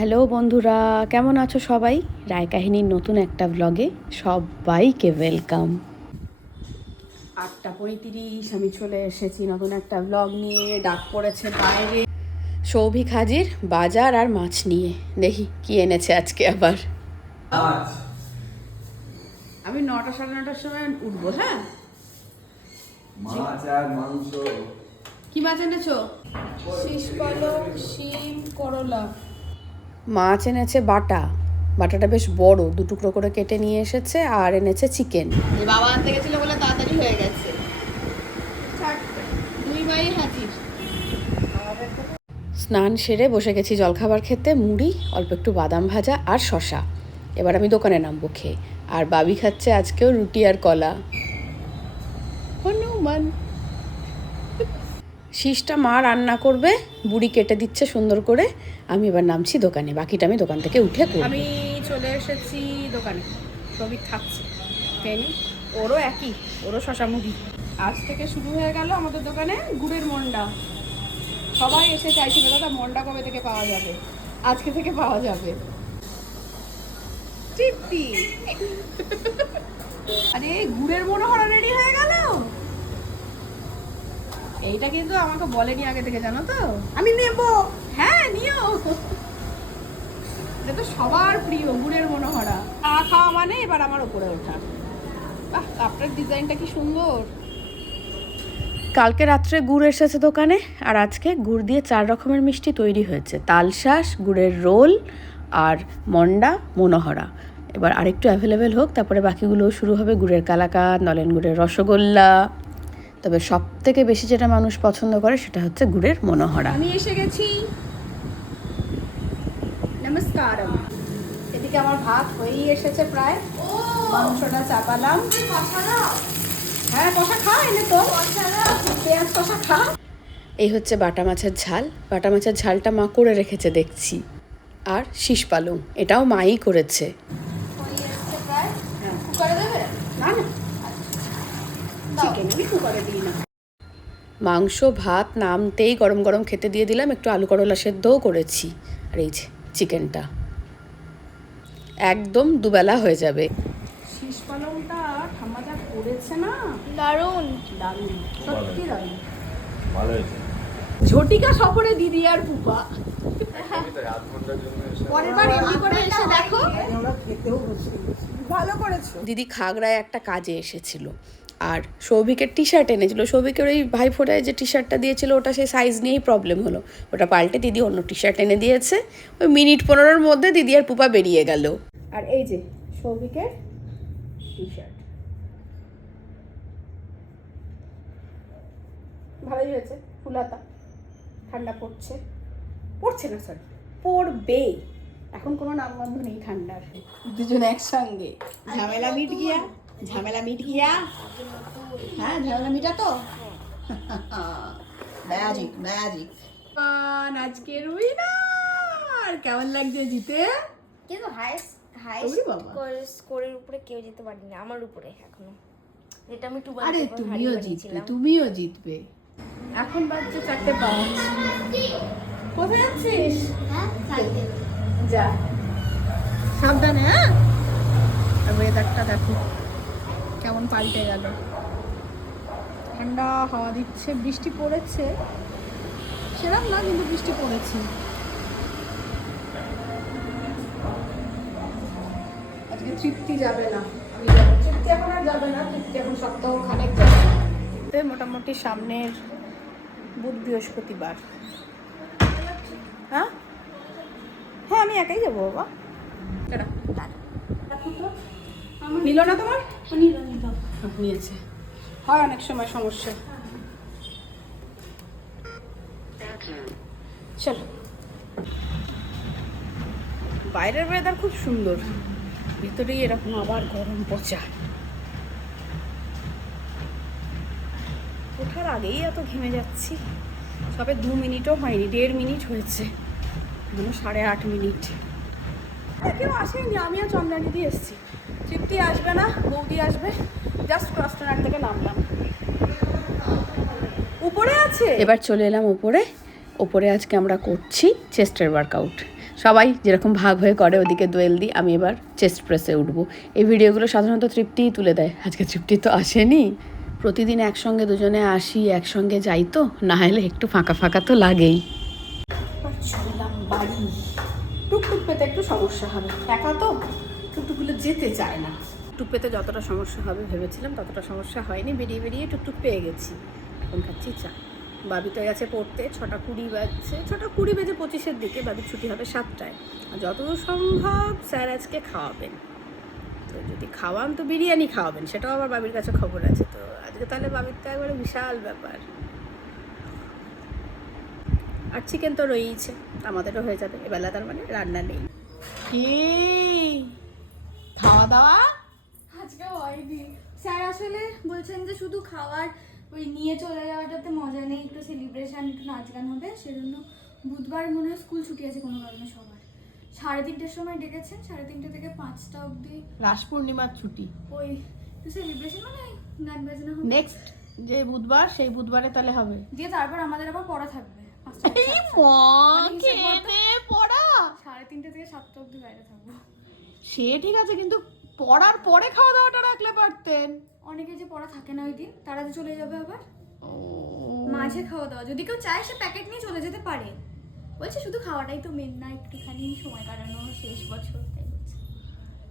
Hello বন্ধুরা কেমন আছো সবাই? রায় কাহিনীর নতুন একটা ব্লগে সবাইকে ওয়েলকাম আটটা পঁয়ত্রিশ আমি চলে এসেছি নতুন একটা ব্লগ নিয়ে ডাক পড়েছে বাইরে। সৌভিক হাজির বাজার আর মাছ নিয়ে। দেখি কি এনেছে আজকে আবার। আমি নটা সাড়ে নটার সময় উঠবো হ্যাঁ? মাছ আর মাংস। কি মাছ এনেছো? শীষ পালক শিম করলা। মাছ এনেছে বাটা। বাটাটা বেশ বড় দু টুকরো করে কেটে নিয়ে এসেছে আর এনেছে চিকেন। বাবা আনতে গেছিল বলে তাড়াতাড়ি হয়ে গেছে। দুই মাই হাজির। স্নান সেরে বসে গেছি জলখাবার খেতে মুড়ি অল্প একটু বাদাম ভাজা আর শশা এবার আমি দোকানে নামবো খেয়ে। আর বাবি খাচ্ছে আজকেও রুটি আর কলা। হনুমান। শীষটা মা রান্না করবে, বুড়ি কেটে দিচ্ছে সুন্দর করে। আমি এবার নামছি দোকানে, বাকিটা আমি দোকান থেকে উঠে আমি চলে এসেছি দোকানে, সবই খাচ্ছে ট্রেনি ওরও একই, ওরও শশা মুড়ি। আজ থেকে শুরু হয়ে গেল আমাদের দোকানে গুড়ের মন্ডা। সবাই এসে চাইছিল, দাদা, মন্ডা কবে থেকে পাওয়া যাবে? আজকে থেকে পাওয়া যাবে? আরে, গুড়ের মনোহরা রেডি হয়ে গেল? এইটা কিন্তু আমাকে বলেনি আগে থেকে জানো তো? আমি নেব। হ্যাঁ নিও। এটা তো সবার প্রিয় গুড়ের মনোহরা। চা খাওয়া মানে এবার আমার উপরে ওঠা। বাহ কাপটার ডিজাইনটা কি সুন্দর। কালকে রাত্রে গুড় এসেছে দোকানে আর আজকে গুড় দিয়ে চার রকমের মিষ্টি তৈরি হয়েছে। তালশাঁস গুড়ের রোল আর মন্ডা মনোহরা। এবার আরেকটু অ্যাভেলেবেল হোক তারপরে বাকিগুলো শুরু হবে গুড়ের কালাকাদ নলেন গুড়ের রসগোল্লা। তবে সব থেকে বেশি যেটা মানুষ পছন্দ করে সেটা হচ্ছে গুড়ের মনোহরা। আমি এসে গেছি। নমস্কার এদিকে আমার ভাত হয়েই এসেছে প্রায়। মাংসটা চাপালাম। হ্যাঁ কষা খা এনে তো। পেঁয়াজ কষা খা। এই হচ্ছে বাটা মাছের ঝাল। বাটা মাছের ঝালটা মা করে রেখেছে দেখছি। আর শীষ পালং এটাও মাই করেছে কুকারে দেবে না না চিকেন। আমি কুকারে দিই না মাংস ভাত নামতেই গরম গরম খেতে দিয়ে দিলাম। একটু আলু করলা সেদ্ধও করেছি। আর এই যে চিকেনটা। একদম দুবেলা হয়ে যাবে। শীষ পালংটা ঠাম্মা যা করেছে না দারুণ। দারুণ। সত্যি দারুণ। ভালো হয়েছে। ঝটিকা সফরে দিদি আর পুপা দিদি খাগড়ায় একটা কাজে এসেছিল। আর সৌভিকের টি শার্ট এনেছিল। সৌভিকের ওই ভাই ফোটায় যে টি শার্টটা দিয়েছিল ওটা সেই সাইজ নিয়েই প্রবলেম হলো। ওটা পাল্টে দিদি অন্য টি শার্ট এনে দিয়েছে। ওই মিনিট পনেরোর মধ্যে দিদি আর পুপা বেরিয়ে গেল। আর এই যে সৌভিকের টি শার্ট ভালোই হয়েছে। ফুলাতা। ঠান্ডা পড়ছে। পড়ছে না সরি পড়বে। এখন কোনো নামগন্ধ নেই ঠান্ডার। দুজন একসঙ্গে। ঝামেলা মিট গিয়া ঝামেলা মিট গিয়া হ্যাঁ ঝামেলা মিটা তো? ম্যাজিক ম্যাজিক আজকের উইনার কেমন লাগছে জিতে? কিন্তু হাইস্ট। স্কোরের উপরে কেউ যেতে পারেনি আমার উপরে এখনও। যেটা আমি টু আরে তুমিও জিতবে তুমিও জিতবে। এখন বাজছে চারটে পাঁচ। কোথায় যাচ্ছিস? যা। সাবধানে হ্যাঁ? আর ওয়েদারটা দেখো। কেমন পাল্টে গেল। ঠান্ডা হাওয়া দিচ্ছে বৃষ্টি পড়েছে। সেরকম না কিন্তু বৃষ্টি পড়েছে। আজকে তৃপ্তি যাবে না। আমি তৃপ্তি এখন আর যাবে না তৃপ্তি এখন সপ্তাহ খানেক যাবে মোটামুটি সামনের বুধ বৃহস্পতিবার। হ্যাঁ? হ্যাঁ আমি একাই যাব বাবা। কেডা? নিল না তোমার? হ্যাঁ, নিয়েছে। হয় অনেক সময় সমস্যা। চলো। বাইরের ওয়েদার খুব সুন্দর। ভিতরেই এরকম আবার গরম পচা। ওঠার আগেই এত ঘেমে যাচ্ছি। সবে দু মিনিটও হয়নি দেড় মিনিট হয়েছে। এখনও সাড়ে আট মিনিট। আর কেউ আসেনি আমিও চন্দ্রানিদি এসেছি। তৃপ্তি আসবে না? বৌদি আসবে। জাস্ট ক্রস ট্রেনার থেকে নামলাম। উপরে আছে? এবার চলে এলাম উপরে। ওপরে আজকে আমরা করছি চেস্টের ওয়ার্কআউট সবাই যেরকম ভাগ হয়ে করে ওদিকে দোয়েল দিই আমি এবার চেস্ট প্রেসে উঠবো। এই ভিডিওগুলো সাধারণত তৃপ্তিই তুলে দেয়। আজকে তৃপ্তি তো আসেনি। প্রতিদিন একসঙ্গে দুজনে আসি একসঙ্গে যাই তো। না হলে একটু ফাঁকা ফাঁকা তো লাগেই। চললাম বাড়ি। টুকটুক পেতে একটু সমস্যা হবে। একা তো? টুকটুকগুলো যেতে চায় না। টুক পেতে যতটা সমস্যা হবে ভেবেছিলাম ততটা সমস্যা হয়নি বেরিয়ে বেরিয়ে টুকটুক পেয়ে গেছি। এখন খাচ্ছি চা। বাবি তো গেছে পড়তে ছটা কুড়ি বাজছে ছটা কুড়ি বেজে পঁচিশের দিকে বাবির ছুটি হবে সাতটায়। আর যতদূর সম্ভব স্যার আজকে খাওয়াবেন। তো যদি খাওয়ান তো বিরিয়ানি খাওয়াবেন সেটাও আবার বাবির কাছে খবর আছে। তো আজকে তাহলে বাবির তো একবারে বিশাল ব্যাপার। আর চিকেন তো রয়েইছে আমাদেরও হয়ে যাবে। এবেলা তার মানে রান্না নেই। কি? খাওয়া দাওয়া আজকে হয়নি। স্যার আসলে বলছেন যে শুধু খাওয়ার ওই নিয়ে চলে যাওয়াটাতে মজা নেই একটু সেলিব্রেশন একটু নাচ গান হবে সেজন্য বুধবার মনে হয় স্কুল ছুটি আছে কোনো কারণে সবার। সাড়ে তিনটের সময় ডেকেছেন সাড়ে তিনটে থেকে পাঁচটা অবধি। রাস পূর্ণিমার ছুটি। ওই একটু সেলিব্রেশন মানে গান বাজনা হবে। নেক্সট যে বুধবার সেই বুধবারে তাহলে হবে। দিয়ে তারপর আমাদের আবার পড়া থাকবে। মানে পড়া। সাড়ে তিনটে থেকে সাতটা অবধি বাইরে থাকব। সে ঠিক আছে কিন্তু পড়ার পরে খাওয়া দাওয়াটা রাখলে পারতেন। অনেকে যে পড়া থাকে না ওই দিন তারা যে চলে যাবে আবার? মাঝে খাওয়া দাওয়া যদি কেউ চায় সে প্যাকেট নিয়ে চলে যেতে পারে। বলছে শুধু খাওয়াটাই তো মেন না একটুখানি সময় কাটানো শেষ বছর তাই বলছে।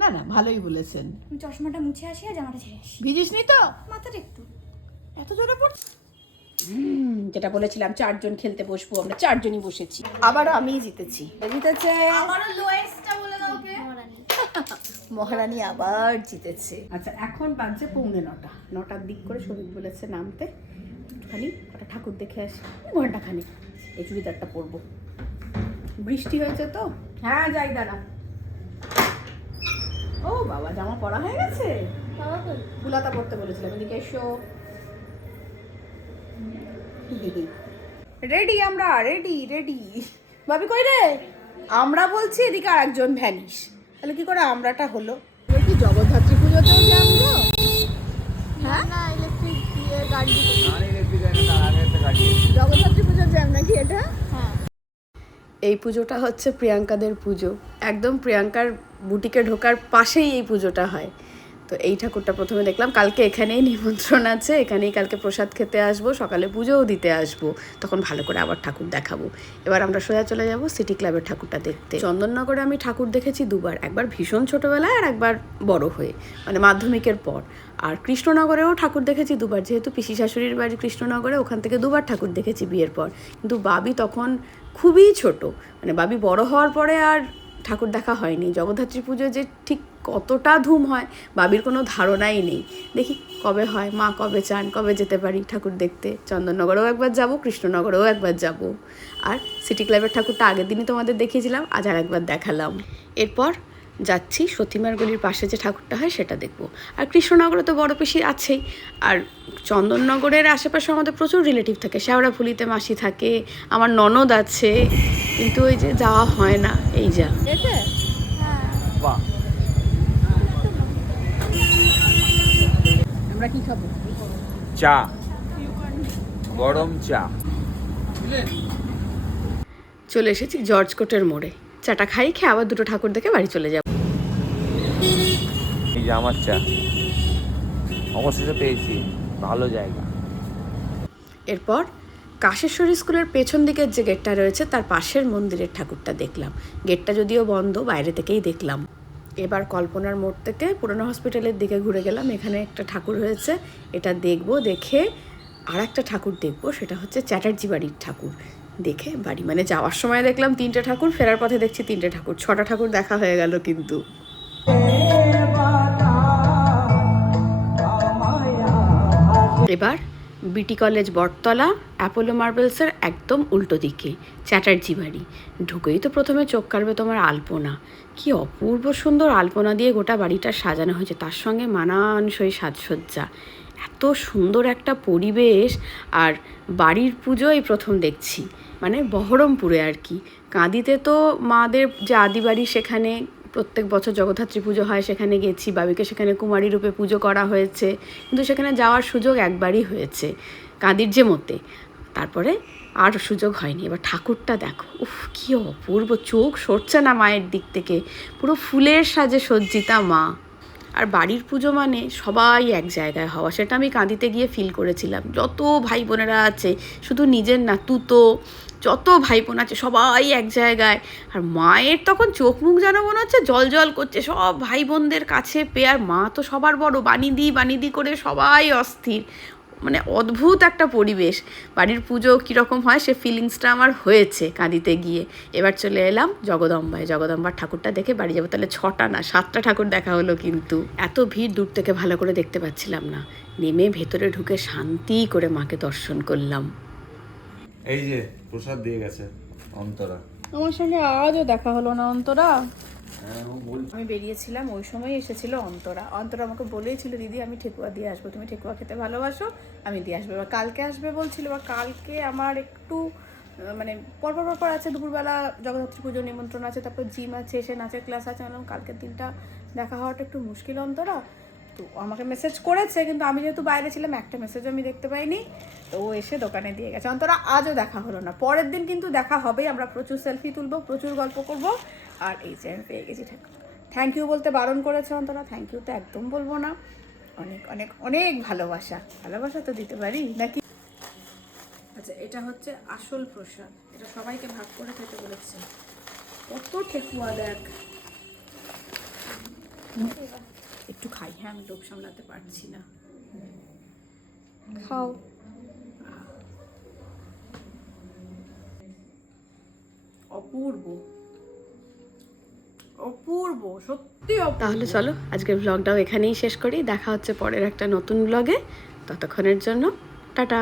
না না ভালোই বলেছেন। আমি চশমাটা মুছে আসি আর জামাটা ছেড়ে আসি। ভিজিসনি তো? মাথাটা একটু। এত জোরে পড়ছে? যেটা বলেছিলাম চারজন খেলতে বসবো আমরা চারজনই বসেছি। আবার আমি জিতেছি। জিতেছে আমারও কে মহারানী আবার জিতেছে। আচ্ছা এখন বাজছে পৌনে নটা। নটার দিক করে শরীর বলেছে নামতে। একটুখানি কটা ঠাকুর দেখে আসি। ঘণ্টা খানি এই চুড়িদারটা পরবো। বৃষ্টি হয়েছে তো? হ্যাঁ যাই দাঁড়া। ও বাবা জামা পরা হয়ে গেছে? ফুলাতা পড়তে বলেছিলাম এদিকে এসো। রেডি আমরা রেডি রেডি। ভাবি কই রে? আমরা বলছি এদিকে আর একজন ভ্যানিস তাহলে কি করে আমরাটা হলো? কি জগদ্ধাত্রী পুজোতেও জানব হ্যাঁ? না ইলেকট্রিক দিয়ে গাড়ি। জগদ্ধাত্রী পুজোর জ্যাম নাকি এটা? হ্যাঁ। এই পুজোটা হচ্ছে প্রিয়াঙ্কাদের পুজো। একদম প্রিয়াঙ্কার বুটিকে ঢোকার পাশেই এই পুজোটা হয়। তো এই ঠাকুরটা প্রথমে দেখলাম। কালকে এখানেই নিমন্ত্রণ আছে। এখানেই কালকে প্রসাদ খেতে আসব, সকালে পুজোও দিতে আসব। তখন ভালো করে আবার ঠাকুর দেখাবো। এবার আমরা সোজা চলে যাব সিটি ক্লাবের ঠাকুরটা দেখতে। চন্দননগরে আমি ঠাকুর দেখেছি দুবার, একবার ভীষণ ছোটোবেলায় আর একবার বড় হয়ে মানে মাধ্যমিকের পর। আর কৃষ্ণনগরেও ঠাকুর দেখেছি দুবার, যেহেতু পিসি শাশুড়ির বাড়ি কৃষ্ণনগরে, ওখান থেকে দুবার ঠাকুর দেখেছি বিয়ের পর। কিন্তু বাবি তখন খুবই ছোট মানে বাবি বড় হওয়ার পরে আর ঠাকুর দেখা হয়নি। জগদ্ধাত্রী পুজো যে ঠিক কতটা ধুম হয়, বাবির কোনো ধারণাই নেই। দেখি কবে হয়, মা কবে চান, কবে যেতে পারি ঠাকুর দেখতে? চন্দননগরেও একবার যাব, কৃষ্ণনগরেও একবার যাব। আর সিটি ক্লাবের ঠাকুরটা আগের দিনই তোমাদের দেখিয়েছিলাম, আজ আর একবার দেখালাম। এরপর যাচ্ছি সতীমার গলির পাশে যে ঠাকুরটা হয় সেটা দেখব। আর কৃষ্ণনগরে তো বড় পিসি আছেই। আর চন্দননগরের আশেপাশে আমাদের প্রচুর রিলেটিভ থাকে। শেওড়াফুলিতে মাসি থাকে আমার ননদ আছে কিন্তু ওই যে যাওয়া হয় না এই যা। আমরা কি খাব? চা। গরম চা। চলে এসেছি জর্জ কোটের মোড়ে। চাটা খাই খেয়ে আবার দুটো ঠাকুর দেখে বাড়ি চলে যাব। আমার চা। অবশেষে পেয়েছি। ভালো জায়গা। এরপর কাশেশ্বরী স্কুলের পেছন দিকের যে গেটটা রয়েছে, তার পাশের মন্দিরের ঠাকুরটা দেখলাম। গেটটা যদিও বন্ধ, বাইরে থেকেই দেখলাম। এবার কল্পনার মোড় থেকে পুরনো হসপিটালের দিকে ঘুরে গেলাম। এখানে একটা ঠাকুর হয়েছে, এটা দেখব, দেখে আর একটা ঠাকুর দেখব, সেটা হচ্ছে চ্যাটার্জি বাড়ির ঠাকুর। দেখে বাড়ি মানে যাওয়ার সময় দেখলাম তিনটে ঠাকুর, ফেরার পথে দেখছি তিনটে ঠাকুর। ছটা ঠাকুর দেখা হয়ে গেল কিন্তু। এবার বিটি কলেজ বটতলা অ্যাপোলো মার্বেলসের একদম উল্টো দিকে, চ্যাটার্জি বাড়ি। ঢুকেই তো প্রথমে চোখ কাড়বে তোমার আলপনা। কি অপূর্ব সুন্দর আলপনা দিয়ে গোটা বাড়িটা সাজানো হয়েছে, তার সঙ্গে মানানসই সাজসজ্জা। এত সুন্দর একটা পরিবেশ আর বাড়ির পুজো এই প্রথম দেখছি। মানে বহরমপুরে আর কি। কাঁদিতে তো মাদের যে আদি বাড়ি সেখানে প্রত্যেক বছর জগদ্ধাত্রী পুজো হয়, সেখানে গেছি, বাবিকে সেখানে কুমারী রূপে পুজো করা হয়েছে। কিন্তু সেখানে যাওয়ার সুযোগ একবারই হয়েছে, কাঁদির যে মতে। তারপরে আর সুযোগ হয়নি। এবার ঠাকুরটা দেখো, উফ, কী অপূর্ব, চোখ সরছে না মায়ের দিক থেকে। পুরো ফুলের সাজে সজ্জিতা মা। আর বাড়ির পুজো মানে সবাই এক জায়গায় হওয়া। সেটা আমি কাঁদিতে গিয়ে ফিল করেছিলাম। যত ভাই বোনেরা আছে, শুধু নিজের না, তুতো, যত ভাই বোন আছে, সবাই এক জায়গায়। আর মায়ের তখন চোখ মুখ যেন মনে হচ্ছে জল জল করছে। সব ভাই বোনদের কাছে পেয়ে, আর মা তো সবার বড়। বানিদি বানিদি করে সবাই অস্থির। মানে অদ্ভুত একটা পরিবেশ। বাড়ির পুজো কীরকম হয় সে ফিলিংসটা আমার হয়েছে কাঁদিতে গিয়ে। এবার চলে এলাম জগদম্বায়। জগদম্বার ঠাকুরটা দেখে বাড়ি যাব। তাহলে ছটা না সাতটা ঠাকুর দেখা হলো কিন্তু। এত ভিড় দূর থেকে ভালো করে দেখতে পাচ্ছিলাম না। নেমে ভেতরে ঢুকে শান্তি করে মাকে দর্শন করলাম। এই যে প্রসাদ দিয়ে গেছে অন্তরা। আমার সঙ্গে আজও দেখা হলো না অন্তরা? আমি বেরিয়েছিলাম, ওই সময় এসেছিল অন্তরা। অন্তরা আমাকে বলেছিল, দিদি, আমি ঠেকুয়া দিয়ে আসব। তুমি ঠেকুয়া খেতে ভালোবাসো, আমি দিয়ে আসব। এবার কালকে আসবে বলছিল, এবার কালকে আমার একটু মানে পরপর পরপর আছে, দুপুরবেলা জগদ্ধাত্রী পুজোর নিমন্ত্রণ আছে, তারপর জিম আছে, এসে নাচের ক্লাস আছে। কালকের দিনটা দেখা হওয়াটা একটু মুশকিল অন্তরা। তো আমাকে মেসেজ করেছে, কিন্তু আমি যেহেতু বাইরে ছিলাম, একটা মেসেজও আমি দেখতে পাইনি। তো ও এসে দোকানে দিয়ে গেছে। অন্তরা, আজও দেখা হলো না। পরের দিন কিন্তু দেখা হবেই। আমরা প্রচুর সেলফি তুলবো, প্রচুর গল্প করব। আর এই যে আমি পেয়ে গেছি থ্যাংক ইউ বলতে বারণ করেছে অন্তরা। থ্যাংক ইউ তো একদম বলব না। অনেক অনেক অনেক ভালোবাসা। ভালোবাসা তো দিতে পারি, নাকি? আচ্ছা এটা হচ্ছে আসল প্রসাদ। এটা সবাইকে ভাগ করে খেতে বলেছে। কত ঠেকুয়া দেখ। একটু খাই। হ্যাঁ আমি লোভ সামলাতে পারছি না। খাও। অপূর্ব। অপূর্ব সত্যি তাহলে চলো আজকের ব্লগটাও এখানেই শেষ করি। দেখা হচ্ছে পরের একটা নতুন ব্লগে ততক্ষণের জন্য টাটা।